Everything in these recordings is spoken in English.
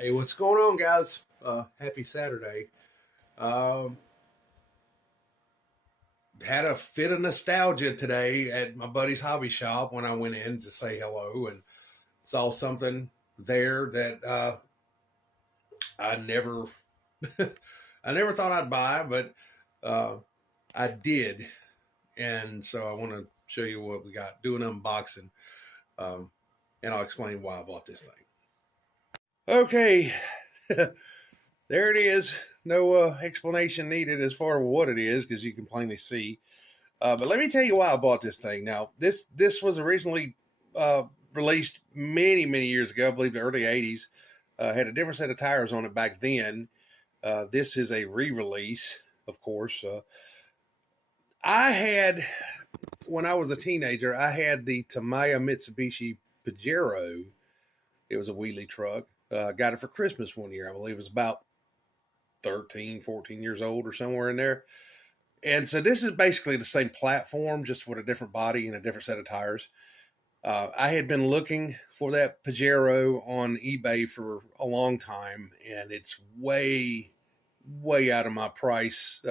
Hey, what's going on, guys? Happy Saturday. Um, had a fit of nostalgia today at my buddy's hobby shop when I went in to say hello and saw something there that I never, I never thought I'd buy, but uh, I did, and so I want to show you what we got. Do an unboxing, um, and I'll explain why I bought this thing. Okay, there it is. No explanation needed as far as what it is because you can plainly see. But let me tell you why I bought this thing. Now, this was originally uh, released many years ago. I believe the early '80s. Had a different set of tires on it back then. This is a re-release, of course. I had when I was a teenager, I had the Tamiya Mitsubishi Pajero. It was a wheelie truck. Got it for Christmas one year. I believe it was about 13, 14 years old or somewhere in there. And so this is basically the same platform, just with a different body and a different set of tires. I had been looking for that Pajero on eBay for a long time, and it's way out of my price,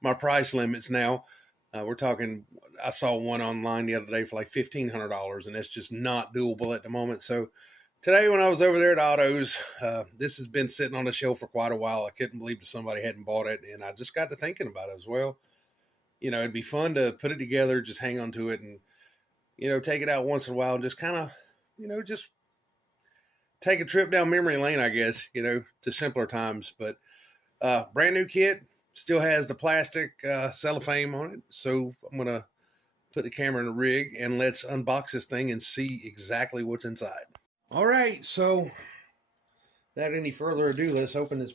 my price limits now. We're talking. I saw one online the other day for like $1,500, and that's just not doable at the moment. So today, when I was over there at Autos, this has been sitting on the shelf for quite a while. I couldn't believe that somebody hadn't bought it, and I just got to thinking about it as well. It'd be fun to put it together, just hang on to it, and take it out once in a while, and just kind of, just take a trip down memory lane, I guess. To simpler times. But brand new kit, still has the plastic cellophane on it. So I'm gonna put the camera in the rig and let's unbox this thing and see exactly what's inside. All right, so without any further ado, let's open this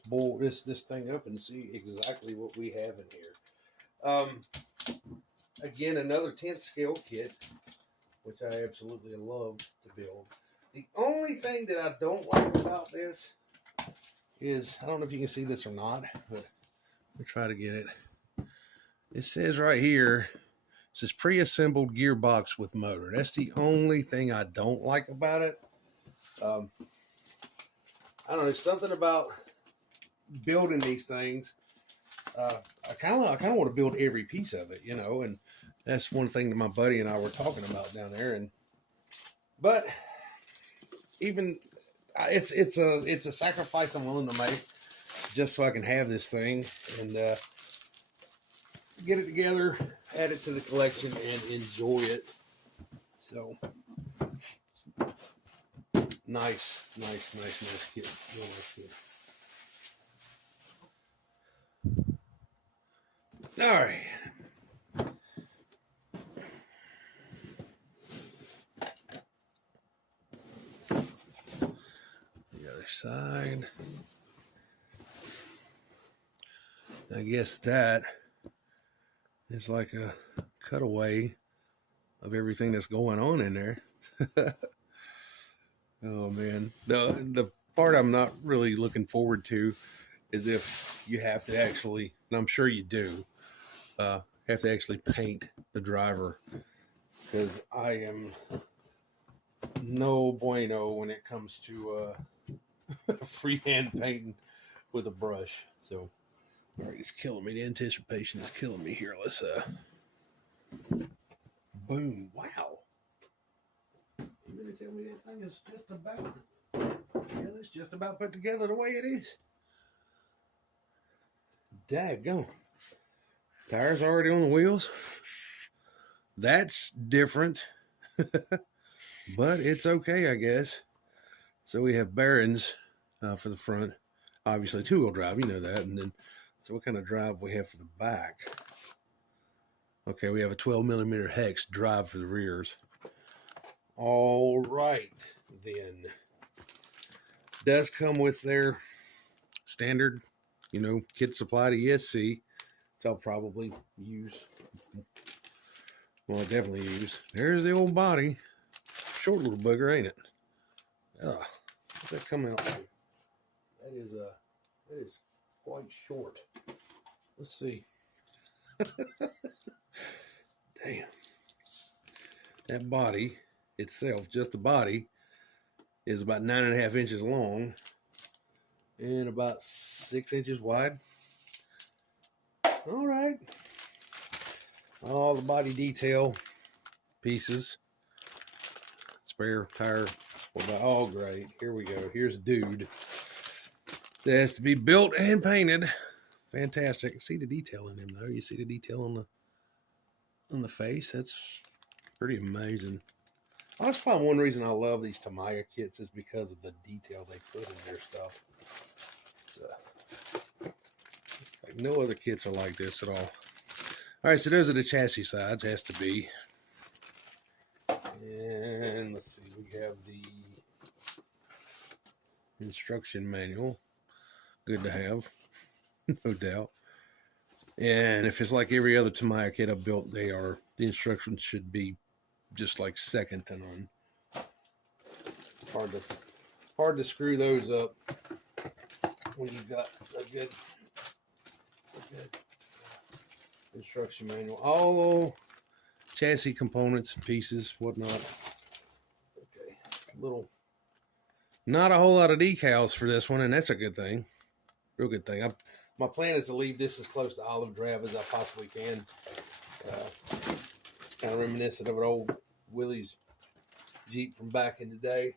thing up and see exactly what we have in here. Again, another 10th scale kit, which I absolutely love to build. The only thing that I don't like about this is, I don't know if you can see this or not, but let me try to get it. It says right here, it says pre-assembled gearbox with motor. That's the only thing I don't like about it. I don't know, something about building these things. I kind of want to build every piece of it, and that's one thing that my buddy and I were talking about down there. But even it's a sacrifice I'm willing to make just so I can have this thing and get it together, add it to the collection, and enjoy it. So nice kit. Real nice kit. All right. The other side. I guess that is like a cutaway of everything that's going on in there. Oh man, the part I'm not really looking forward to is if you have to actually, and I'm sure you do, have to actually paint the driver, because I am no bueno when it comes to freehand painting with a brush. So, all right, it's killing me. The anticipation is killing me here. Let's boom! Wow. You mean to tell me that thing is just about, yeah, it's just about put together the way it is? Daggone. Tires already on the wheels. That's different. But it's okay, I guess. So we have bearings for the front. Obviously, two-wheel drive, you know that. And then, so what kind of drive we have for the back? Okay, we have a 12mm hex drive for the rears. All right, then. Does come with their standard, kit supply to ESC, which I'll probably use. Well, I definitely use. There's the old body. Short little bugger, ain't it? What's that come out to? That is quite short. Let's see. Damn. That body itself, just the body, is about 9.5 inches long and about 6 inches wide. All right. All the body detail pieces, spare tire. Oh, great. Here we go. Here's a dude that has to be built and painted. Fantastic. See the detail in him, though. You see the detail on the face. That's pretty amazing. That's probably one reason I love these Tamiya kits, is because of the detail they put in their stuff. Like no other kits are like this at all. All right, so those are the chassis sides. Has to be. And let's see, we have the instruction manual. Good to have, no doubt. And if it's like every other Tamiya kit I've built, the instructions should be just like second to none. Hard to screw those up when you've got a good instruction manual. All chassis components, pieces, whatnot. Okay, not a whole lot of decals for this one, and that's a good thing. Real good thing. My plan is to leave this as close to olive drab as I possibly can. Kind of reminiscent of an old Willys Jeep from back in the day.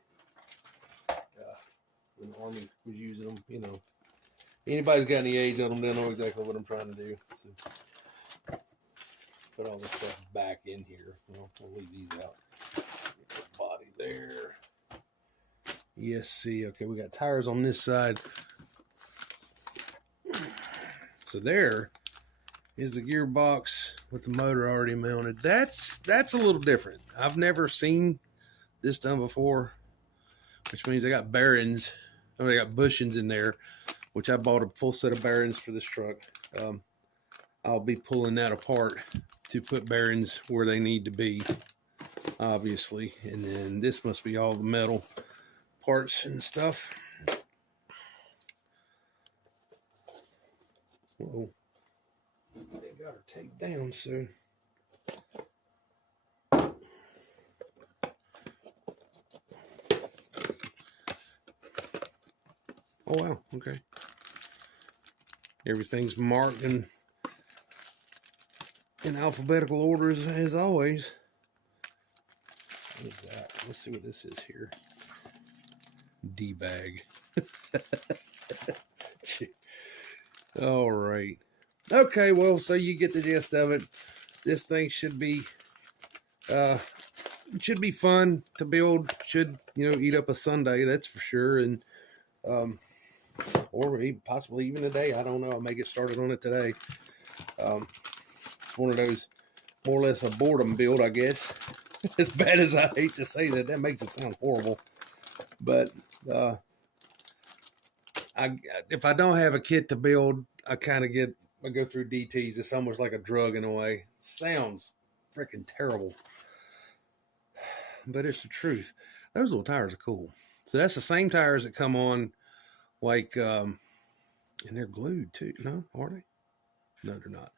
When the Army was using them, you know. Anybody's got any age on them, they'll know exactly what I'm trying to do. So, put all this stuff back in here. Well, we'll leave these out. Get the body there. ESC. Okay, we got tires on this side. So there is the gearbox with the motor already mounted. That's a little different. I've never seen this done before, which means I got bearings. I got bushings in there, which I bought a full set of bearings for this truck. I'll be pulling that apart to put bearings where they need to be, obviously. And then this must be all the metal parts and stuff. Whoa. They got her taped down soon. Oh, wow. Okay. Everything's marked in alphabetical order as always. What is that? Let's see what this is here. D-bag. All right. Okay, well, so you get the gist of it. This thing should be fun to build. Should, eat up a Sunday, that's for sure. And or possibly even today. I don't know. I may get started on it today. It's one of those more or less a boredom build, I guess. As bad as I hate to say that, that makes it sound horrible. But if I don't have a kit to build, I go through DTs. It's almost like a drug in a way. Sounds freaking terrible, but it's the truth. Those little tires are cool. So that's the same tires that come on, like, and they're glued too. No, are they? No, they're not.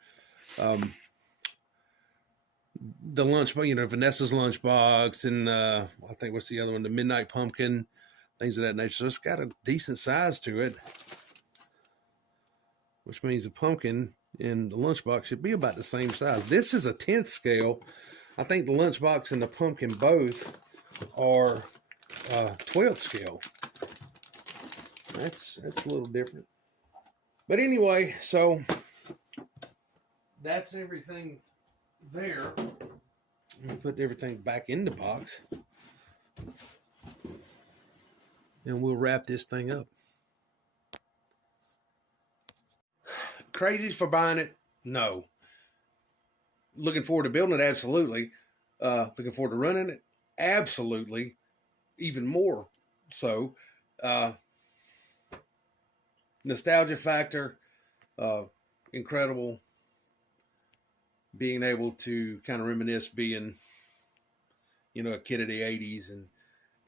The lunch, Vanessa's lunchbox, and I think what's the other one? The Midnight Pumpkin, things of that nature. So it's got a decent size to it, which means the pumpkin and the lunchbox should be about the same size. This is a 10th scale. I think the lunchbox and the pumpkin both are 12th scale. That's a little different. But anyway, so that's everything there. Let me put everything back in the box, and we'll wrap this thing up. Crazy for buying it? No. Looking forward to building it? Absolutely. Looking forward to running it? Absolutely. Even more so. Nostalgia factor, incredible. Being able to kind of reminisce being, a kid of the 80s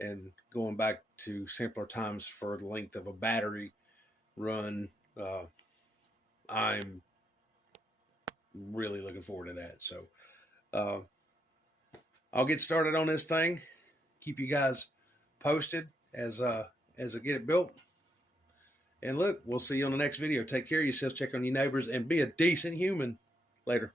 and going back to simpler times for the length of a battery run. I'm really looking forward to that. So I'll get started on this thing. Keep you guys posted. as I get it built. And look, we'll see you on the next video. Take care of yourselves, check on your neighbors, and be a decent human. Later.